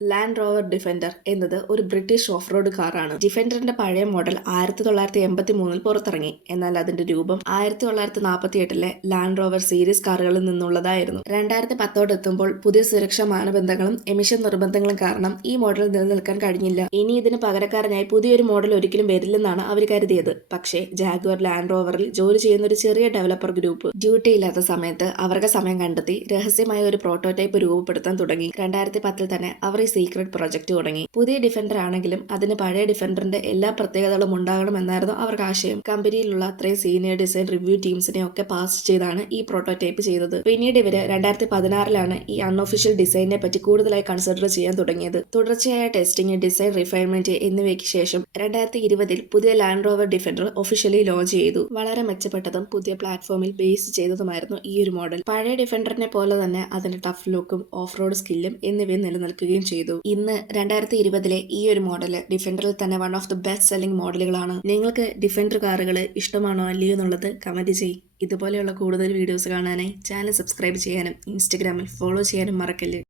Land rover defender എന്നത് ഒരു British off road കാറാണ്. ഡിഫൻഡറിന്റെ പഴയ മോഡൽ 1983 പുറത്തിറങ്ങി. എന്നാൽ അതിന്റെ രൂപം 1948 ലാൻഡ് റോവർ സീരീസ് കാറുകളിൽ നിന്നുള്ളതായിരുന്നു. 2010 എത്തുമ്പോൾ പുതിയ സുരക്ഷാ മാനദണ്ഡങ്ങളും എമിഷൻ നിർബന്ധങ്ങളും കാരണം ഈ മോഡൽ നിലനിൽക്കാൻ കഴിഞ്ഞില്ല. ഇനി ഇതിന് പകരക്കാരനായി പുതിയൊരു മോഡൽ ഒരിക്കലും വരില്ലെന്നാണ് അവർ കരുതിയത്. പക്ഷേ ജാഗ്വർ ലാൻഡ് റോവറിൽ ജോലി ചെയ്യുന്ന ഒരു ചെറിയ ഡെവലപ്പർ ഗ്രൂപ്പ് ഡ്യൂട്ടി ഇല്ലാത്ത സമയത്ത് അവർക്ക് സമയം കണ്ടെത്തി രഹസ്യമായ ഒരു പ്രോട്ടോടൈപ്പ് രൂപപ്പെടുത്താൻ തുടങ്ങി. 2010 തന്നെ അവർ സീക്രട്ട് പ്രൊജക്ട് തുടങ്ങി. പുതിയ ഡിഫൻഡർ ആണെങ്കിലും അതിന് പഴയ ഡിഫൻഡറിന്റെ എല്ലാ പ്രത്യേകതകളും ഉണ്ടാകണമെന്നായിരുന്നു അവർക്ക് ആശയം. കമ്പനിയിലുള്ള അത്രയും സീനിയർ ഡിസൈൻ റിവ്യൂ ടീംസിനെ ഒക്കെ പാസ് ചെയ്താണ് ഈ പ്രോട്ടോടൈപ്പ് ചെയ്തത്. പിന്നീട് ഇവര് 2016 ഈ അൺഒഫീഷ്യൽ ഡിസൈനിനെ പറ്റി കൂടുതലായി കൺസിഡർ ചെയ്യാൻ തുടങ്ങിയത്. തുടർച്ചയായ ടെസ്റ്റിംഗ്, ഡിസൈൻ റിഫൈൻമെന്റ് എന്നിവയ്ക്ക് ശേഷം 2020 പുതിയ land rover defender officially launch ചെയ്തു. വളരെ മെച്ചപ്പെട്ടതും പുതിയ പ്ലാറ്റ്ഫോമിൽ ബേസ് ചെയ്തതുമായിരുന്നു ഈ ഒരു മോഡൽ. പഴയ ഡിഫൻഡറിനെ പോലെ തന്നെ അതിന്റെ ടഫ് ലുക്കും ഓഫ് റോഡ് സ്കില്ലും എന്നിവയും നിലനിൽക്കുകയും ചെയ്തു. ഇന്ന് 2020 ഈ ഒരു മോഡൽ ഡിഫൻഡറിൽ തന്നെ one of the best selling മോഡലുകളാണ്. നിങ്ങൾക്ക് ഡിഫൻഡർ കാറുകൾ ഇഷ്ടമാണോ അല്ലയോ എന്നുള്ളത് കമന്റ് ചെയ്യും. ഇതുപോലെയുള്ള കൂടുതൽ വീഡിയോസ് കാണാനായി ചാനൽ സബ്സ്ക്രൈബ് ചെയ്യാനും ഇൻസ്റ്റഗ്രാമിൽ ഫോളോ ചെയ്യാനും മറക്കല്ല്.